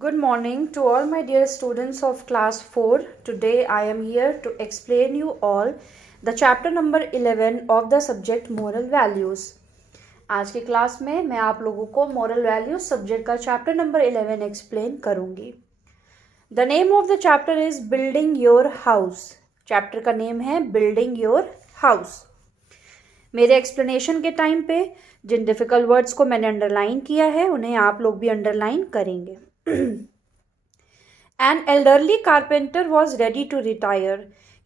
Good morning to all my dear students of class 4. Today I am here to explain you all the chapter number 11 of the subject moral values. आज की class में मैं आप लोगों को moral values subject का chapter number 11 explain करूंगी. The name of the chapter is Building Your House. Chapter का नेम है Building Your House. मेरे एक्सप्लेनेशन के टाइम पे जिन डिफिकल्ट वर्ड्स को मैंने अंडरलाइन किया है उन्हें आप लोग भी अंडरलाइन करेंगे. An elderly carpenter was ready to retire.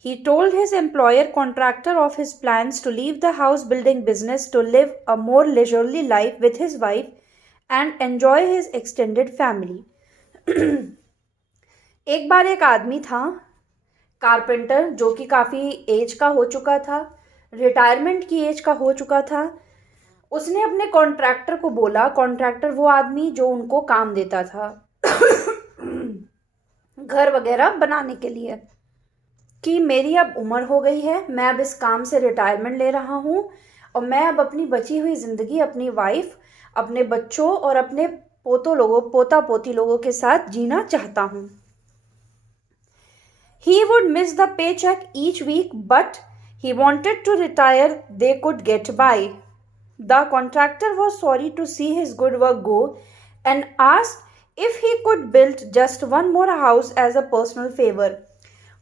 He told his employer contractor of his plans to leave the house building business to live a more leisurely life with his wife and enjoy his extended family. एक बार एक आदमी था carpenter जो कि काफ़ी as का हो चुका था, रिटायरमेंट की एज का हो चुका था. उसने अपने कॉन्ट्रैक्टर को बोला, कॉन्ट्रैक्टर वो आदमी जो उनको काम देता था घर वगैरह बनाने के लिए, कि मेरी अब उम्र हो गई है, मैं अब इस काम से रिटायरमेंट ले रहा हूँ और मैं अब अपनी बची हुई ज़िंदगी अपनी वाइफ, अपने बच्चों और अपने पोता पोती लोगों के साथ जीना चाहता हूँ. He would miss the paycheck each week, but he wanted to retire they could get by. The contractor was sorry to see his good work go and asked if he could build just one more house as a personal favor.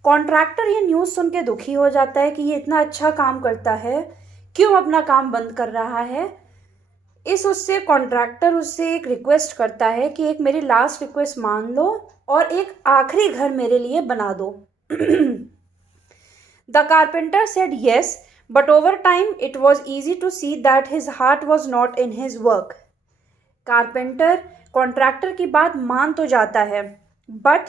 Contractor ये news सुन के दुखी हो जाता है कि ये इतना अच्छा काम करता है, क्यों अपना काम बंद कर रहा है. उससे कॉन्ट्रैक्टर उससे एक रिक्वेस्ट करता है कि एक मेरी लास्ट रिक्वेस्ट मान लो और एक आखिरी घर मेरे लिए बना दो. The carpenter said yes, but over time it was easy to see that his heart was not in his work. Carpenter contractor की बात मान तो जाता है, बट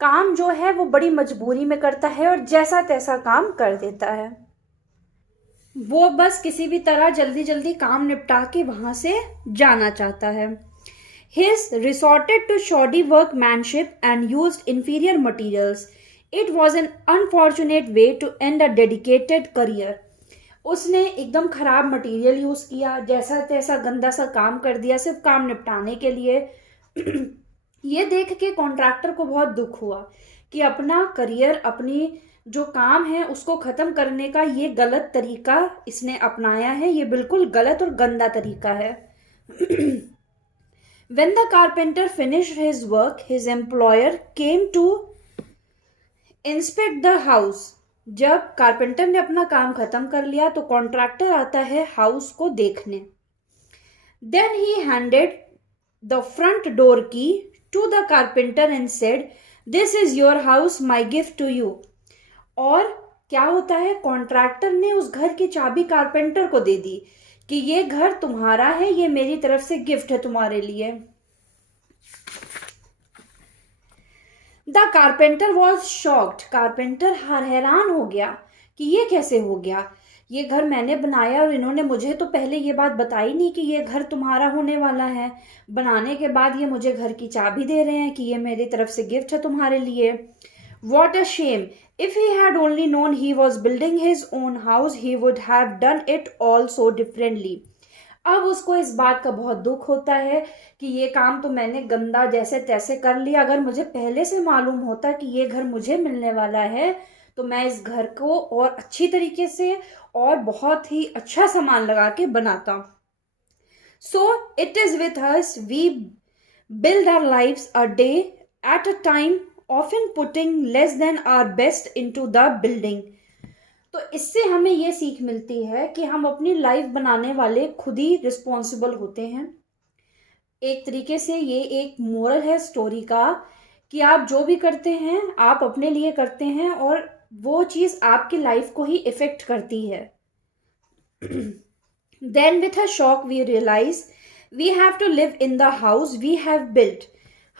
काम जो है वो बड़ी मजबूरी में करता है और जैसा तैसा काम कर देता है. वो बस किसी भी तरह जल्दी जल्दी काम निपटा के वहां से जाना चाहता है. His resorted to shoddy workmanship and used inferior materials. It was an unfortunate way to end a dedicated career. उसने एकदम खराब मटेरियल यूज़ किया, जैसा तैसा गंदा सा काम कर दिया सिर्फ काम निपटाने के लिए. ये देख के कॉन्ट्रैक्टर को बहुत दुख हुआ कि अपना करियर, अपनी जो काम है उसको ख़त्म करने का ये गलत तरीका इसने अपनाया है. ये बिल्कुल गलत और गंदा तरीका है. When the carpenter finished his work, his employer came to inspect the house. जब कारपेंटर ने अपना काम खत्म कर लिया तो कॉन्ट्रैक्टर आता है हाउस को देखने. Then he handed the front door key to the carpenter and said, "This is your house, my gift to you." और क्या होता है, कॉन्ट्रैक्टर ने उस घर की चाबी कारपेंटर को दे दी कि ये घर तुम्हारा है, ये मेरी तरफ से गिफ्ट है तुम्हारे लिए. The carpenter was shocked. Carpenter हैरान हो गया कि ये कैसे हो गया, ये घर मैंने बनाया और इन्होंने मुझे तो पहले ये बात बताई नहीं कि ये घर तुम्हारा होने वाला है. बनाने के बाद ये मुझे घर की चाबी दे रहे हैं कि ये मेरी तरफ से गिफ्ट है तुम्हारे लिए. What a shame. If he had only known he was building his own house he would have done it all so differently. अब उसको इस बात का बहुत दुख होता है कि ये काम तो मैंने गंदा जैसे तैसे कर लिया. अगर मुझे पहले से मालूम होता कि ये घर मुझे मिलने वाला है तो मैं इस घर को और अच्छी तरीके से और बहुत ही अच्छा सामान लगा के बनाता. So it is with us. We build our lives a day at a time, often putting less than our best into the building. तो इससे हमें ये सीख मिलती है कि हम अपनी लाइफ बनाने वाले खुद ही रिस्पॉन्सिबल होते हैं. एक तरीके से ये एक मोरल है स्टोरी का कि आप जो भी करते हैं आप अपने लिए करते हैं और वो चीज़ आपकी लाइफ को ही इफेक्ट करती है. Then with a shock we realise we have to live in the house we have built.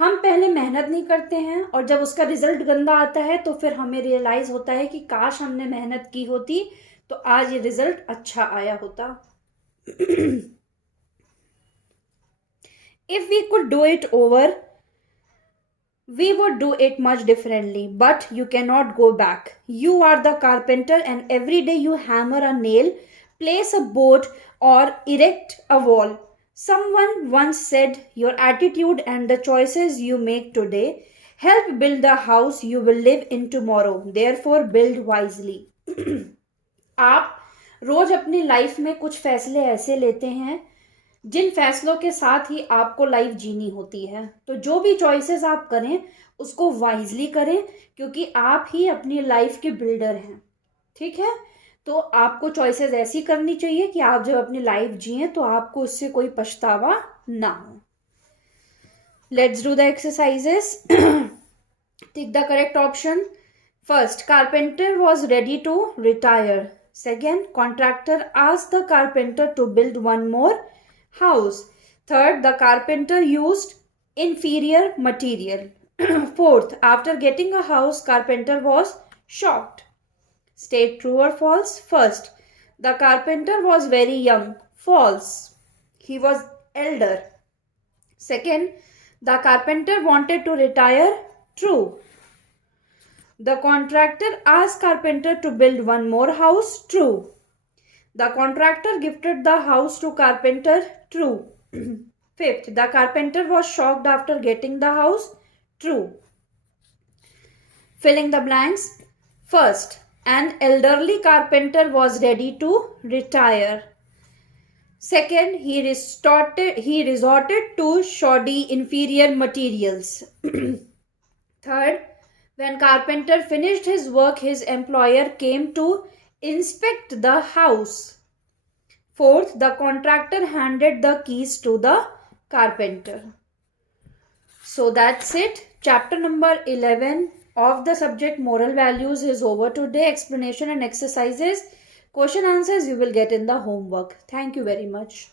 हम पहले मेहनत नहीं करते हैं और जब उसका रिजल्ट गंदा आता है तो फिर हमें रियलाइज होता है कि काश हमने मेहनत की होती तो आज ये रिजल्ट अच्छा आया होता. If we could do it over we would do it much differently, but you cannot go back. You are the carpenter and every day you hammer a nail, place a board or erect a wall. Someone once said, your attitude and the choices you make today help build the house you will live in tomorrow. Therefore, build wisely. आप रोज अपनी life में कुछ फैसले ऐसे लेते हैं जिन फैसलों के साथ ही आपको लाइफ जीनी होती है। तो जो भी चॉइसेस आप करें उसको वाइजली करें, क्योंकि आप ही अपनी लाइफ के बिल्डर हैं। ठीक है, तो आपको चॉइसेस ऐसी करनी चाहिए कि आप जब अपनी लाइफ जिए तो आपको उससे कोई पछतावा ना हो। Let's do the exercises. Tick the correct option. First, carpenter was ready to retire. Second, contractor asked the carpenter to build one more house. Third, the carpenter used inferior material. Fourth, after getting a house, carpenter was shocked. State true or false. First, the carpenter was very young. False. He was elder. Second, the carpenter wanted to retire. True. The contractor asked carpenter to build one more house. True. The contractor gifted the house to carpenter. True. Fifth, the carpenter was shocked after getting the house. True. Filling the blanks. First, an elderly carpenter was ready to retire. Second, he resorted to shoddy inferior materials. Third, when carpenter finished his work, his employer came to inspect the house. Fourth, the contractor handed the keys to the carpenter. So that's it. Chapter number 11 of the subject moral values is over today. Explanation and exercises, question answers you will get in the homework. Thank you very much.